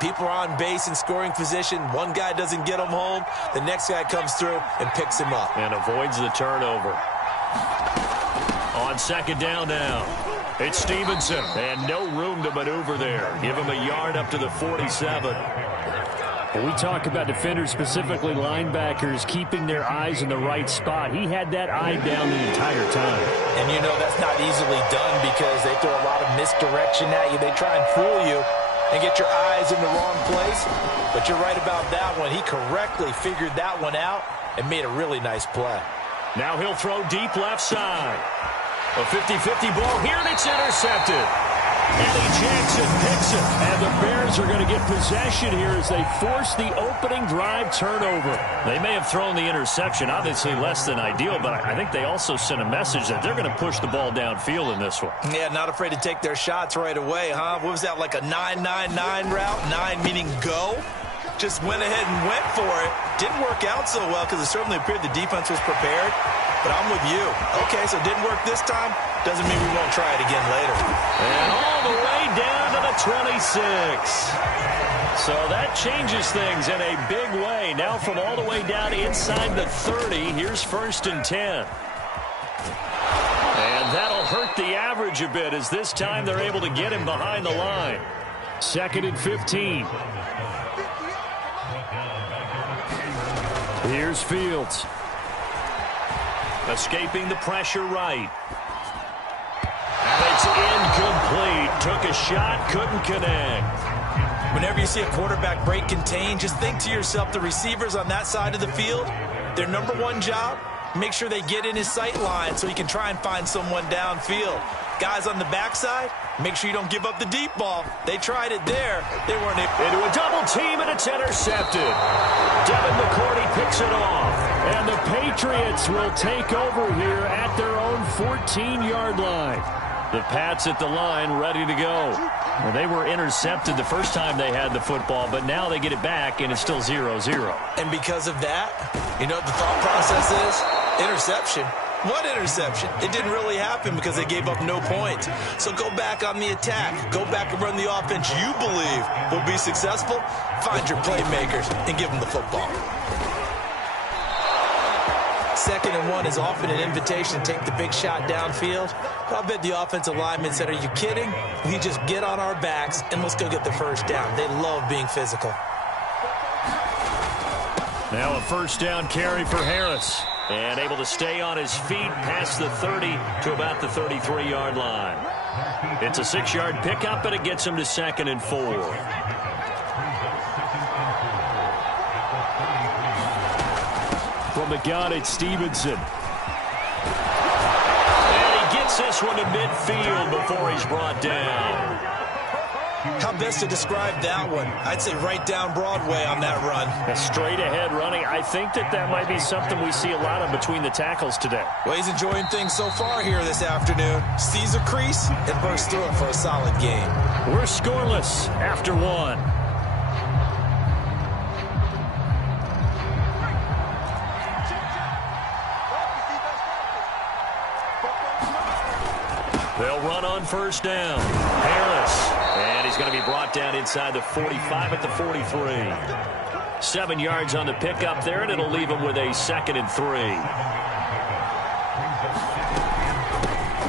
People are on base in scoring position. One guy doesn't get him home. The next guy comes through and picks him up. And avoids the turnover. On second down now, it's Stevenson. And no room to maneuver there. Give him a yard up to the 47. When we talk about defenders, specifically linebackers, keeping their eyes in the right spot, he had that eye down the entire time. And you know that's not easily done because they throw a lot of misdirection at you. They try and fool you and get your eyes in the wrong place. But you're right about that one. He correctly figured that one out and made a really nice play. Now he'll throw deep left side. A 50-50 ball here, and it's intercepted. Eddie Jackson picks it, and the Bears are going to get possession here as they force the opening drive turnover. They may have thrown the interception, obviously less than ideal, but I think they also sent a message that they're going to push the ball downfield in this one. Yeah, not afraid to take their shots right away, huh? What was that, like a 9-9-9 route? 9 meaning go? Just went ahead and went for it. Didn't work out so well because it certainly appeared the defense was prepared. But I'm with you. Okay, so it didn't work this time. Doesn't mean we won't try it again later. And all the way down to the 26. So that changes things in a big way. Now from all the way down inside the 30, here's 1st and 10. And that'll hurt the average a bit as this time they're able to get him behind the line. 2nd and 15. Here's Fields. Escaping the pressure right. And it's incomplete. Took a shot, couldn't connect. Whenever you see a quarterback break contain, just think to yourself, the receivers on that side of the field, their number one job, make sure they get in his sight line so he can try and find someone downfield. Guys on the backside, make sure you don't give up the deep ball. They tried it there. They weren't able. Into a double team, and it's intercepted. Devin McCourty picks it off. And the Patriots will take over here at their own 14-yard line. The Pats at the line ready to go. Well, they were intercepted the first time they had the football, but now they get it back, and it's still 0-0. And because of that, you know what the thought process is? Interception. What interception? It didn't really happen because they gave up no points. So go back on the attack. Go back and run the offense you believe will be successful. Find your playmakers and give them the football. 2nd and 1 is often an invitation to take the big shot downfield. But I bet the offensive lineman said, are you kidding? We just get on our backs and let's go get the first down. They love being physical. Now a 1st down carry for Harris. And able to stay on his feet past the 30 to about the 33-yard line. It's a 6-yard pickup, and it gets him to 2nd and 4. From the gun, it's Stevenson. And he gets this one to midfield before he's brought down. How best to describe that one? I'd say right down Broadway on that run. A straight-ahead running. I think that might be something we see a lot of between the tackles today. Well, he's enjoying things so far here this afternoon. Sees a crease and bursts through it for a solid game. We're scoreless after 1. They'll run on 1st down. Harris. And he's going to be brought down inside the 45 at the 43. 7 yards on the pickup there, and it'll leave him with a 2nd and 3.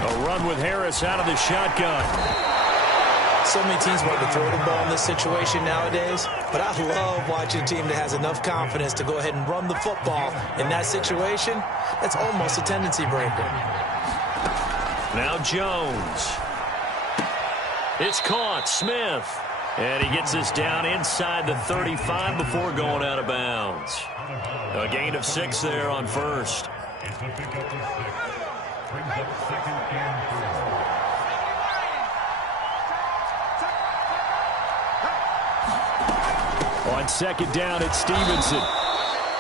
A run with Harris out of the shotgun. So many teams want to throw the ball in this situation nowadays, but I love watching a team that has enough confidence to go ahead and run the football. In that situation, that's almost a tendency breaker. Now Jones. It's caught. Smith. And he gets this down inside the 35 before going out of bounds. A gain of 6 there on 1st. On 2nd down, it's Stevenson.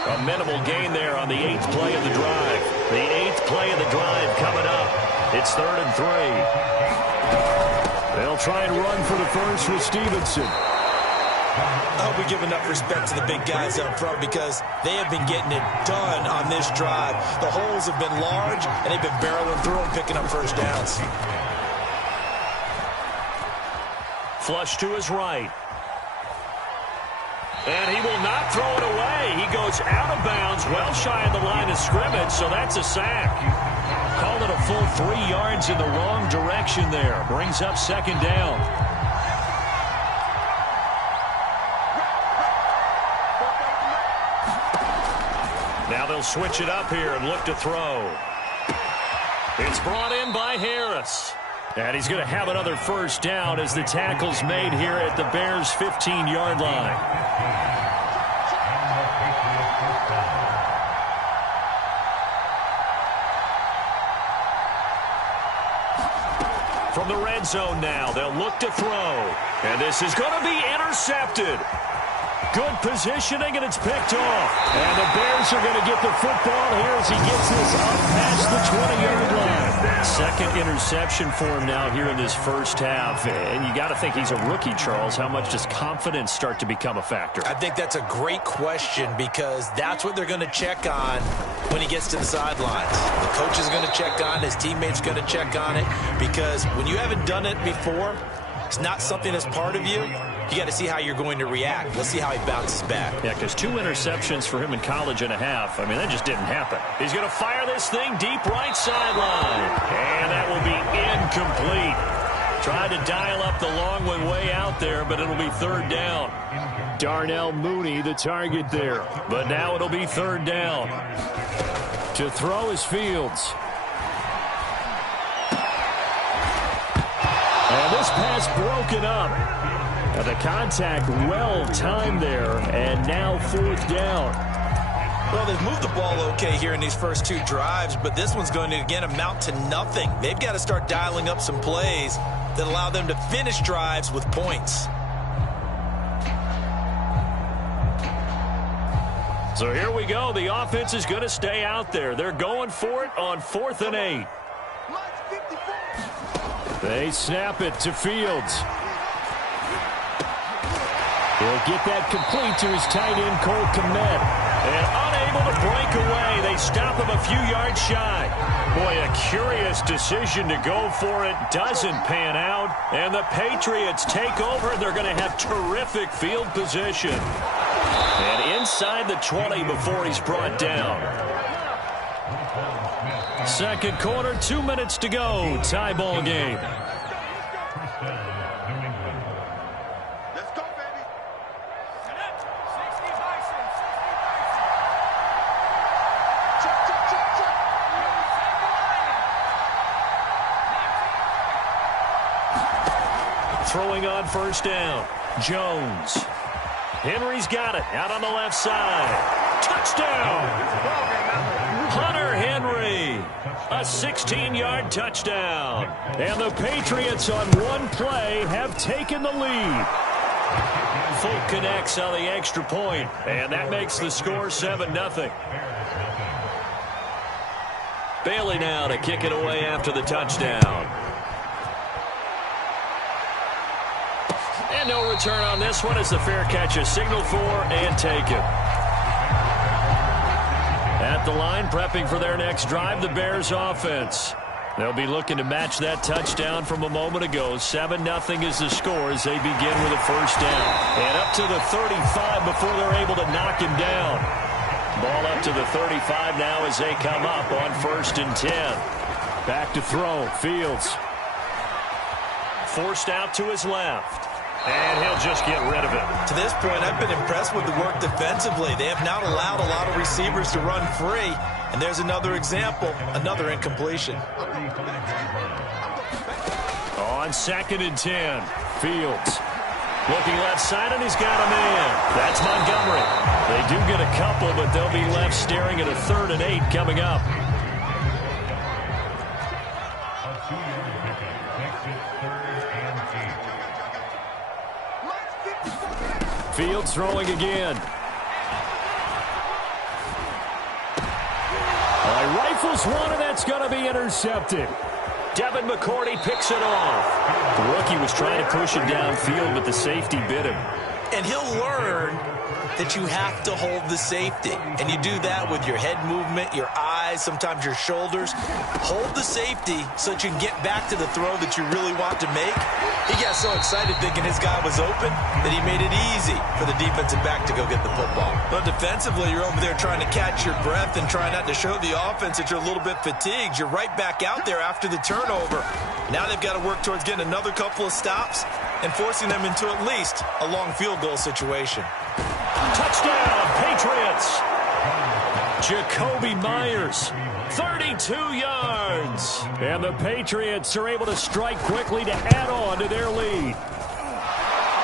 A minimal gain there on the 8th play of the drive. The 8th play of the drive coming up. It's 3rd and 3. They'll try and run for the first with Stevenson. I hope we give enough respect to the big guys up front because they have been getting it done on this drive. The holes have been large, and they've been barreling through them, picking up first downs. Flush to his right. And he will not throw it away. He goes out of bounds, well shy of the line of scrimmage, so that's a sack. Call it a full 3 yards in the wrong direction there. Brings up second down. Now they'll switch it up here and look to throw. It's brought in by Harris. And he's going to have another first down as the tackle's made here at the Bears' 15-yard line. From the red zone now, they'll look to throw. And this is going to be intercepted. Good positioning, and it's picked off. And the Bears are going to get the football here as he gets this up past the 20-yard line. Second interception for him now here in this first half. And you got to think he's a rookie, Charles. How much does confidence start to become a factor? I think that's a great question because that's what they're going to check on when he gets to the sidelines. The coach is going to check on, his teammates going to check on it, because when you haven't done it before, it's not something that's part of you. You got to see how you're going to react. Let's see how he bounces back. Yeah, because 2 interceptions for him in college and a half. I mean, that just didn't happen. He's going to fire this thing deep right sideline. And that will be incomplete. Tried to dial up the long one way out there, but it'll be third down. Darnell Mooney, the target there. But now it'll be third down. To throw is Fields. And this pass broken up. Now the contact well timed there, and now fourth down. Well, they've moved the ball okay here in these first 2 drives, but this one's going to, again, amount to nothing. They've got to start dialing up some plays that allow them to finish drives with points. So here we go. The offense is going to stay out there. They're going for it on 4th and 8. They snap it to Fields. He'll get that complete to his tight end, clemente. And unable to break away. They stop him a few yards shy. Boy, a curious decision to go for it. Doesn't pan out. And the Patriots take over. They're going to have terrific field position. And inside the 20 before he's brought down. Second quarter, 2 minutes to go. Tie ball game. Throwing on first down. Jones. Henry's got it. Out on the left side. Touchdown! Hunter Henry. A 16-yard touchdown. And the Patriots on one play have taken the lead. Folk connects on the extra point. And that makes the score 7-0. Bailey now to kick it away after the touchdown. And no return on this one as the fair catch is signaled for and taken. At the line, prepping for their next drive, the Bears offense. They'll be looking to match that touchdown from a moment ago. 7-0 is the score as they begin with a first down. And up to the 35 before they're able to knock him down. Ball up to the 35 now as they come up on 1st and 10. Back to throw. Fields. Forced out to his left. And he'll just get rid of it. To this point, I've been impressed with the work defensively. They have not allowed a lot of receivers to run free. And there's another example, another incompletion. On 2nd and 10, Fields. Looking left side, and he's got a man. That's Montgomery. They do get a couple, but they'll be left staring at a 3rd and 8 coming up. Fields throwing again. Rifles one, and that's going to be intercepted. Devin McCourty picks it off. The rookie was trying to push it downfield, but the safety bit him. And he'll learn that you have to hold the safety. And you do that with your head movement, your eyes. eyes, sometimes your shoulders. Hold the safety so that you can get back to the throw that you really want to make. He got so excited thinking his guy was open that he made it easy for the defensive back to go get the football. But defensively, you're over there trying to catch your breath and try not to show the offense that you're a little bit fatigued. You're right back out there after the turnover. Now they've got to work towards getting another couple of stops and forcing them into at least a long field goal situation. Touchdown, Patriots! Jacoby Myers, 32 yards. And the Patriots are able to strike quickly to add on to their lead.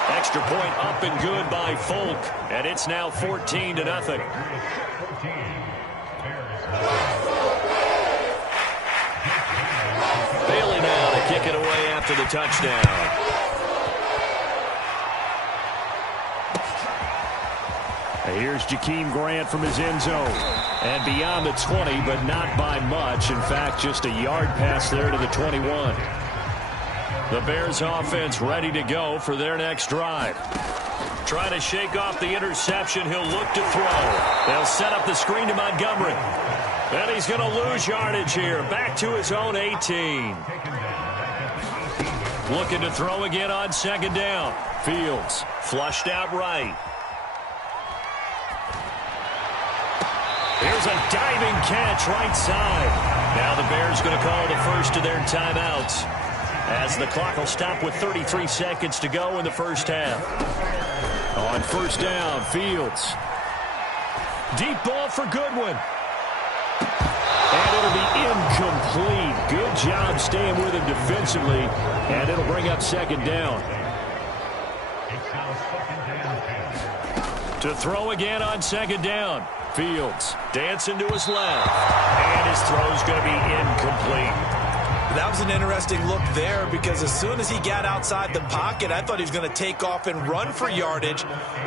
Extra point up and good by Folk, and it's now 14-0. Bailey now to kick it away after the touchdown. Here's Jakeem Grant from his end zone. And beyond the 20, but not by much. In fact, just a yard pass there to the 21. The Bears offense ready to go for their next drive. Trying to shake off the interception. He'll look to throw. They'll set up the screen to Montgomery. Then he's going to lose yardage here. Back to his own 18. Looking to throw again on second down. Fields flushed out right. Here's a diving catch right side. Now the Bears going to call the first of their timeouts as the clock will stop with 33 seconds to go in the first half. On first down, Fields. Deep ball for Goodwin. And it'll be incomplete. Good job staying with him defensively. And it'll bring up second down. To throw again on second down. Fields dancing to his left. And his throw's going to be incomplete. That was an interesting look there because as soon as he got outside the pocket, I thought he was going to take off and run for yardage.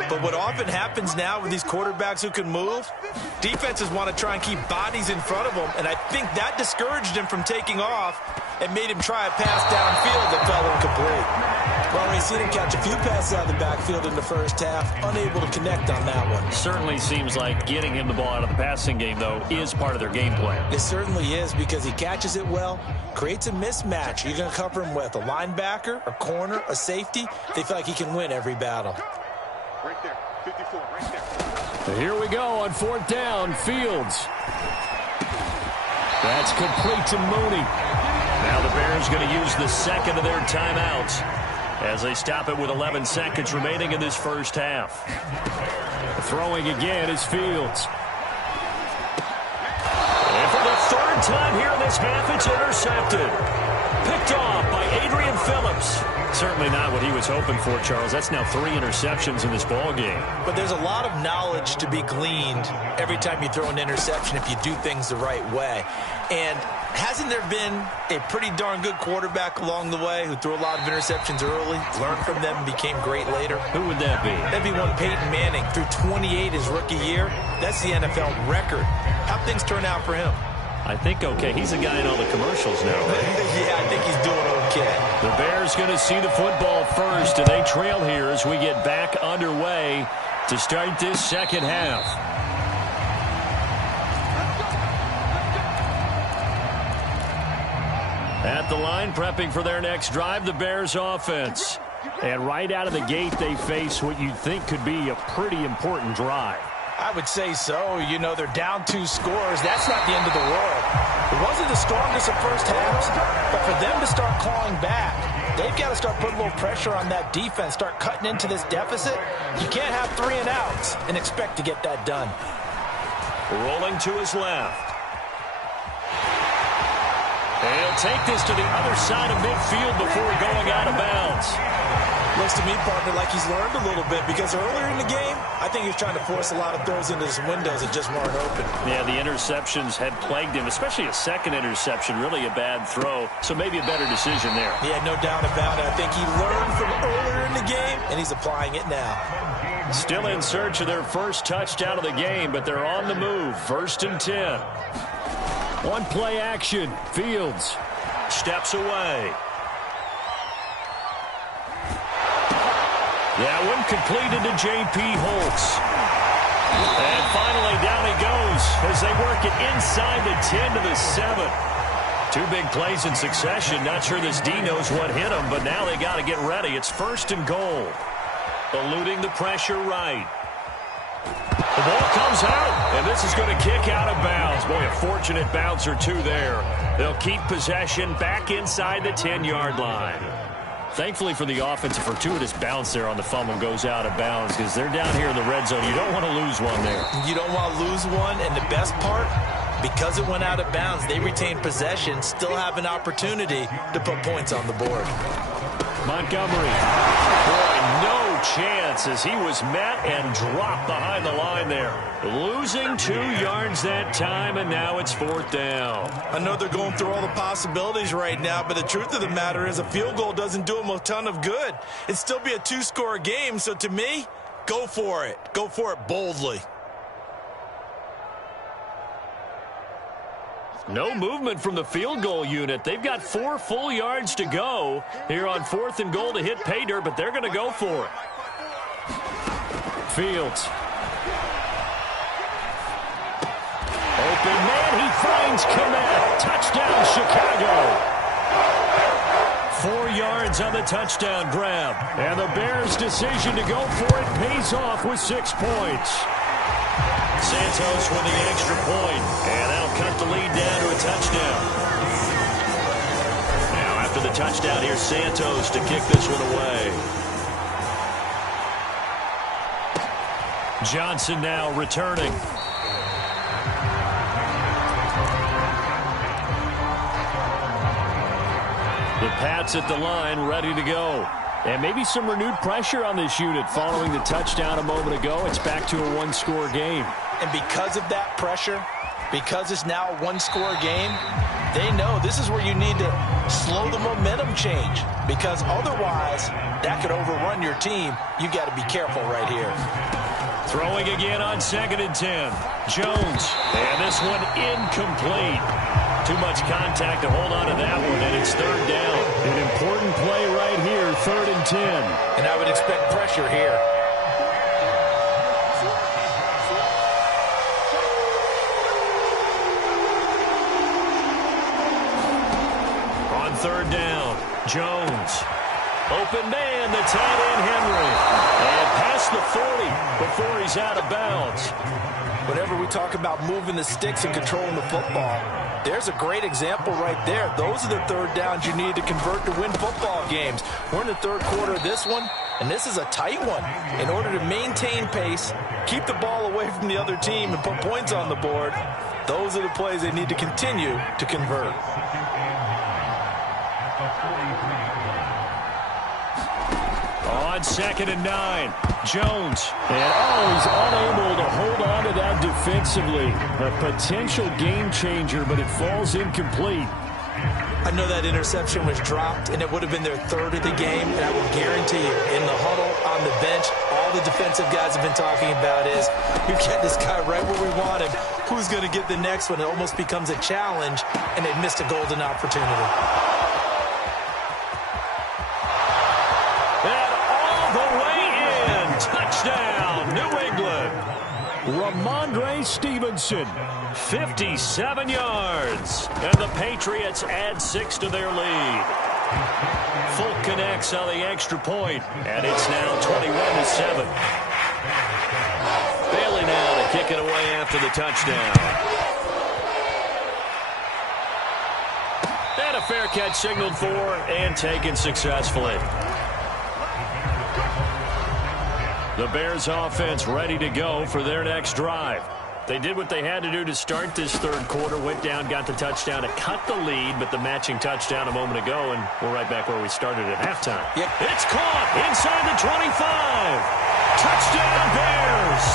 But what often happens now with these quarterbacks who can move, defenses want to try and keep bodies in front of them. And I think that discouraged him from taking off and made him try a pass downfield that fell incomplete. We've already seen him catch a few passes out of the backfield in the first half, unable to connect on that one. Certainly seems like getting him the ball out of the passing game, though, is part of their game plan. It certainly is because he catches it well, creates a mismatch. You're going to cover him with a linebacker, a corner, a safety. They feel like he can win every battle. Right there, 54, right there. Here we go on fourth down, Fields. That's complete to Mooney. Now the Bears going to use the second of their timeouts as they stop it with 11 seconds remaining in this first half. Throwing again is Fields. And for the third time here in this half, it's intercepted. Picked off by Adrian Phillips. Certainly not what he was hoping for, Charles. That's now 3 interceptions in this ball game. But there's a lot of knowledge to be gleaned every time you throw an interception if you do things the right way. And hasn't there been a pretty darn good quarterback along the way who threw a lot of interceptions early, learned from them, and became great later? Who would that be? That'd be one Peyton Manning. Threw 28 his rookie year. That's the NFL record. How'd things turn out for him? I think okay. He's a guy in all the commercials now, right? Yeah, I think he's doing okay. The Bears going to see the football first, and they trail here as we get back underway to start this second half. At the line, prepping for their next drive, the Bears offense. And right out of the gate, they face what you'd think could be a pretty important drive. I would say so. You know, they're down 2 scores. That's not the end of the world. It wasn't the strongest of first halves, but for them to start clawing back, they've got to start putting a little pressure on that defense, start cutting into this deficit. You can't have 3 and outs and expect to get that done. Rolling to his left. And he'll take this to the other side of midfield before going out of bounds. Looks to me, partner, like he's learned a little bit because earlier in the game, I think he was trying to force a lot of throws into some windows that just weren't open. Yeah, the interceptions had plagued him, especially a second interception, really a bad throw. So maybe a better decision there. Yeah, no doubt about it. I think he learned from earlier in the game, and he's applying it now. Still in search of their first touchdown of the game, but they're on the move. 1st and 10. One play action. Fields steps away. That one completed to J.P. Holtz. And finally, down he goes. as they work it inside the 10 to the 7. Two big plays in succession. Not sure this D knows what hit them, but now they got to get ready. It's 1st and goal. Eluding the pressure right. The ball comes out, and this is going to kick out of bounds. Boy, a fortunate bounce or two there. They'll keep possession back inside the 10-yard line. Thankfully for the offense, a fortuitous bounce there on the fumble goes out of bounds because they're down here in the red zone. You don't want to lose one there. You don't want to lose one, and the best part, because it went out of bounds, they retain possession, still have an opportunity to put points on the board. Montgomery. Boy, no chance as he was met and dropped behind the line there. Losing 2 yards that time, and now it's 4th down. I know they're going through all the possibilities right now, but the truth of the matter is a field goal doesn't do them a ton of good. It'd still be a 2-score game, so to me, go for it. Go for it boldly. No movement from the field goal unit. They've got 4 full yards to go here on 4th and goal to hit pay dirt, but they're going to go for it. Fields. Open man, he finds Clemente. Touchdown, Chicago. 4 yards on the touchdown grab. And the Bears' decision to go for it pays off with 6 points. Santos with the extra point, and that'll cut the lead down to a touchdown. Now after the touchdown, here's Santos to kick this one away. Johnson now returning. The Pats at the line, ready to go. And maybe some renewed pressure on this unit following the touchdown a moment ago. It's back to a 1-score game. And because of that pressure, because it's now a 1-score game, they know this is where you need to slow the momentum change. Because otherwise, that could overrun your team. You've got to be careful right here. Throwing again on 2nd and 10. Jones. And this one incomplete. Too much contact to hold on to that one, and it's 3rd down. An important play right here, 3rd and 10. And I would expect pressure here. On 3rd down, Jones. Open man, the tight end Henry. And past the 40 before he's out of bounds. Whenever we talk about moving the sticks and controlling the football, there's a great example right there. Those are the 3rd downs you need to convert to win football games. We're in the 3rd quarter of this one, and this is a tight one. In order to maintain pace, keep the ball away from the other team, and put points on the board, those are the plays they need to continue to convert. On 2nd and 9, Jones. And he's unable to hold on to that defensively. A potential game changer, but it falls incomplete. I know that interception was dropped, and it would have been their 3rd of the game, and I will guarantee you, in the huddle, on the bench, all the defensive guys have been talking about is, you get this guy right where we want him. Who's going to get the next one? It almost becomes a challenge, and they missed a golden opportunity. Touchdown, New England. Ramondre Stevenson, 57 yards. And the Patriots add 6 to their lead. Fulk connects on the extra point, and it's now 21-7. Bailey now to kick it away after the touchdown. And a fair catch signaled for and taken successfully. The Bears offense ready to go for their next drive. They did what they had to do to start this 3rd quarter, went down, got the touchdown to cut the lead, but the matching touchdown a moment ago, and we're right back where we started at halftime. Yep. It's caught inside the 25. Touchdown Bears.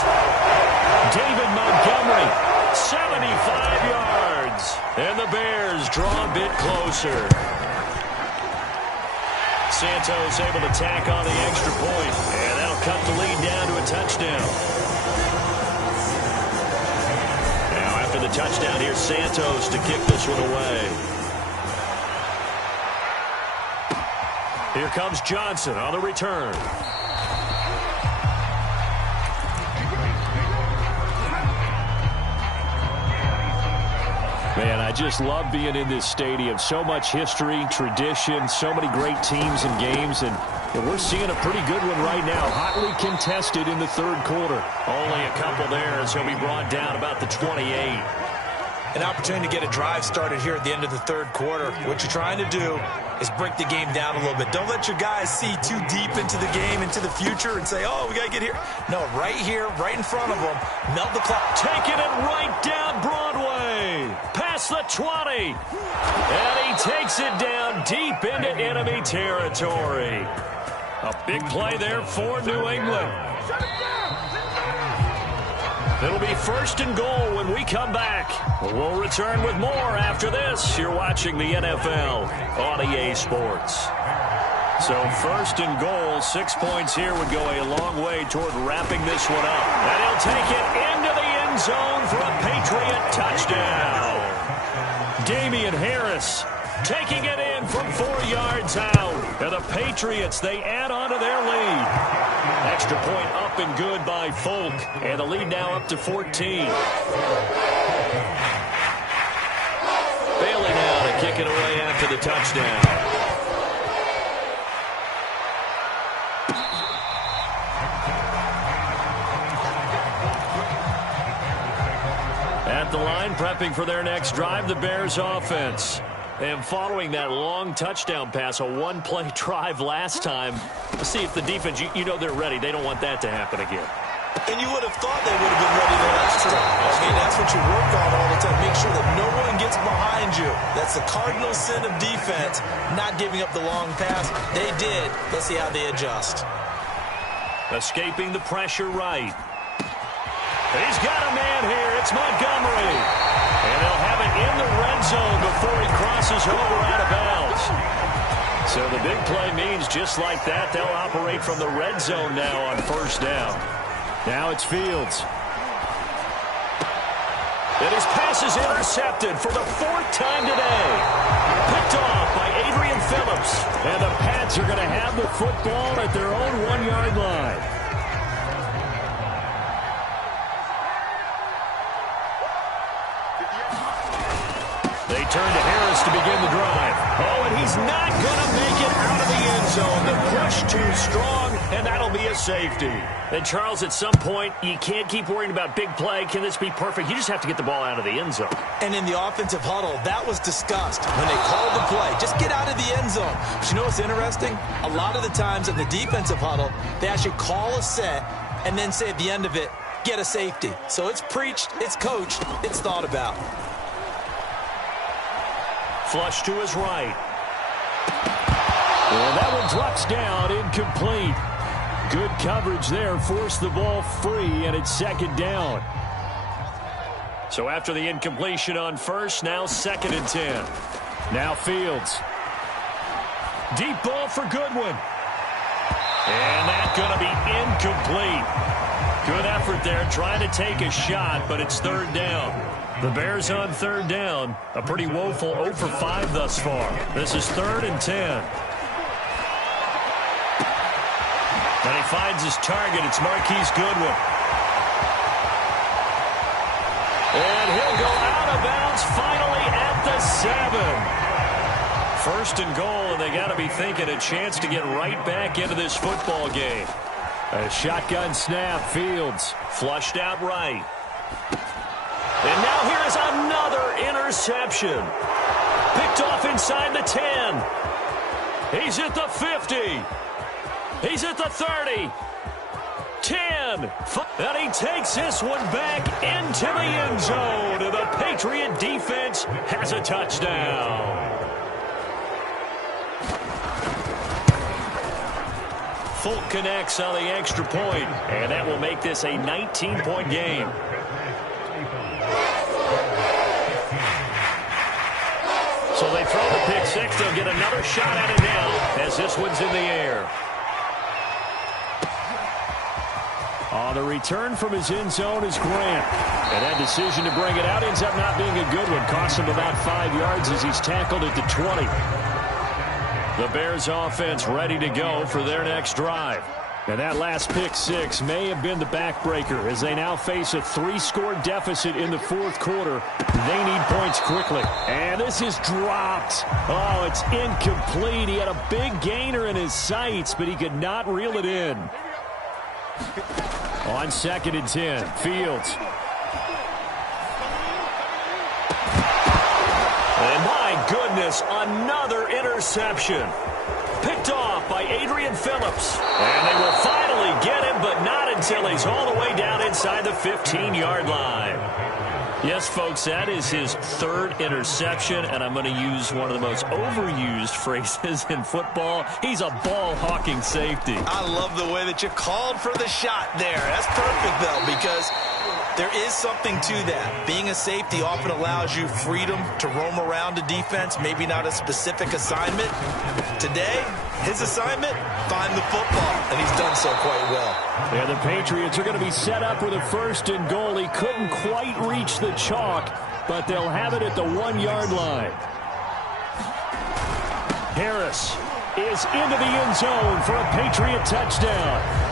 David Montgomery, 75 yards. And the Bears draw a bit closer. Santos able to tack on the extra point, and that'll cut the lead down to a touchdown. Now after the touchdown, here's Santos to kick this one away. Here comes Johnson on the return. Man, I just love being in this stadium. So much history, tradition, so many great teams and games, and we're seeing a pretty good one right now. Hotly contested in the third quarter. Only a couple there as he'll be brought down about the 28. An opportunity to get a drive started here at the end of the third quarter. What you're trying to do is break the game down a little bit. Don't let your guys see too deep into the game, into the future, and say, oh, we got to get here. No, right here, right in front of them. Melt the clock. Taking it right down Broadway. Past the 20. And he takes it down deep into enemy territory. A big play there for New England. It'll be first and goal when we come back. We'll return with more after this. You're watching the NFL on EA Sports. So first and goal, 6 points here would go a long way toward wrapping this one up. And he'll take it into the end zone for a Patriot touchdown. Damian Harris taking it in from 4 yards out. And the Patriots, they add on to their lead. Extra point up and good by Folk. And the lead now up to 14. Bailey now to kick it away after the touchdown. At the line, prepping for their next drive, the Bears offense. And following that long touchdown pass, a one-play drive last time, let's see if the defense, you know they're ready. They don't want that to happen again. And you would have thought they would have been ready the last time. I mean, that's what you work on all the time. Make sure that no one gets behind you. That's the cardinal sin of defense, not giving up the long pass. They did. Let's see how they adjust. Escaping the pressure right. He's got a man here. It's Montgomery. And they'll have it in the red zone before he crosses over out of bounds. So the big play means just like that, they'll operate from the red zone now on first down. Now it's Fields. And his pass is intercepted for the 4th time today. Picked off by Adrian Phillips. And the Pats are going to have the football at their own 1-yard line. They turn to Harris to begin the drive. Oh, and he's not going to make it out of the end zone. The push too strong, and that'll be a safety. And, Charles, at some point, you can't keep worrying about big play. Can this be perfect? You just have to get the ball out of the end zone. And in the offensive huddle, that was discussed when they called the play. Just get out of the end zone. But you know what's interesting? A lot of the times in the defensive huddle, they actually call a set and then say at the end of it, get a safety. So it's preached, it's coached, it's thought about. Flush to his right. And that one drops down, incomplete. Good coverage there, forced the ball free, and it's second down. So after the incompletion on first, now 2nd and 10. Now Fields. Deep ball for Goodwin. And that's going to be incomplete. Good effort there, trying to take a shot, but it's 3rd down. The Bears on 3rd down. A pretty woeful 0 for 5 thus far. This is 3rd and 10. And he finds his target. It's Marquise Goodwin. And he'll go out of bounds finally at the 7. 1st and goal, and they got to be thinking a chance to get right back into this football game. A shotgun snap. Fields flushed out right. And now here is another interception. Picked off inside the 10. He's at the 50. He's at the 30. 10. And he takes this one back into the end zone. And the Patriot defense has a touchdown. Folk connects on the extra point, and that will make this a 19-point game. So they throw the pick six. They'll get another shot at it now as this one's in the air. The return from his end zone is Grant. And that decision to bring it out ends up not being a good one. Costs him about 5 yards as he's tackled at the 20. The Bears offense ready to go for their next drive. And that last pick six may have been the backbreaker as they now face a 3-score deficit in the fourth quarter. They need points quickly. And this is dropped. Oh, it's incomplete. He had a big gainer in his sights, but he could not reel it in. On 2nd and 10, Fields. And my goodness, another interception. Picked off by Adrian Phillips. And they will finally get him, but not until he's all the way down inside the 15-yard line. Yes, folks, that is his 3rd interception, and I'm going to use one of the most overused phrases in football. He's a ball-hawking safety. I love the way that you called for the shot there. That's perfect, though, because there is something to that. Being a safety often allows you freedom to roam around a defense, maybe not a specific assignment. Today, his assignment, find the football, and he's done so quite well. Yeah, the Patriots are going to be set up with a 1st and goal. He couldn't quite reach the chalk, but they'll have it at the 1-yard line. Harris is into the end zone for a Patriot touchdown.